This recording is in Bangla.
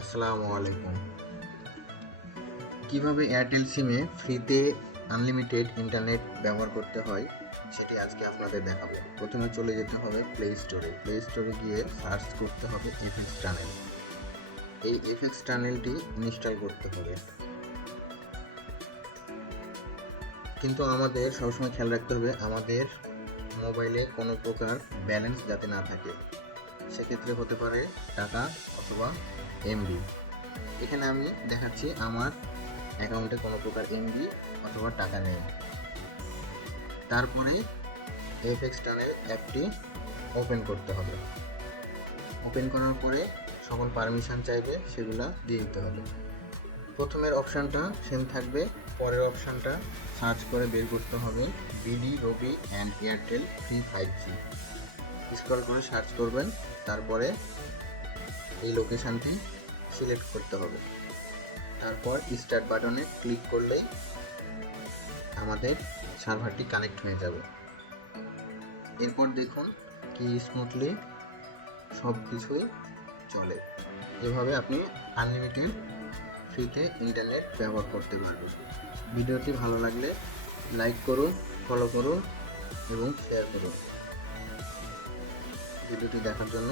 আসসালামু আলাইকুম। কিভাবে এয়ারটেল সিমে ফ্রিতে আনলিমিটেড ইন্টারনেট ব্যবহার করতে হয় সেটি আজকে আপনাদের দেখাবো। প্রথমে চলে যেতে হবে প্লে স্টোরে গিয়ে সার্চ করতে হবে এফএক্স টানেল। এই এফএক্স টানেলটি ইনস্টল করতে হবে, কিন্তু আমাদের সবসময় খেয়াল রাখতে হবে আমাদের মোবাইলে কোনো প্রকার ব্যালেন্স যাতে না থাকে। সেক্ষেত্রে হতে পারে টাকা অথবা এমবি। এখানে আমি দেখাচ্ছি আমার অ্যাকাউন্টে কোনো প্রকার এমবি অথবা টাকা নেই। তারপরে এফএক্স টানেল অ্যাপটি ওপেন করতে হবে। ওপেন করার পরে সকল পারমিশন চাইবে, সেগুলো দিয়ে দিতে হবে। প্রথমের অপশানটা সেম থাকবে, পরের অপশানটা সার্চ করে বের করতে হবে BD Robi and Airtel free 5G। Scroll করে সার্চ করবেন, তারপরে এই লোকেশানটি সিলেক্ট করতে হবে। তারপর স্টার্ট বাটনে ক্লিক করলেই আমাদের সার্ভারটি কানেক্ট হয়ে যাবে। এরপর দেখুন কি স্মুথলি সব কিছুই চলে। এভাবে আপনি আনলিমিটেড ফ্রিতে ইন্টারনেট ব্যবহার করতে পারবেন। ভিডিওটি ভালো লাগলে লাইক করুন, ফলো করুন এবং শেয়ার করুন। ভিডিওটি দেখার জন্য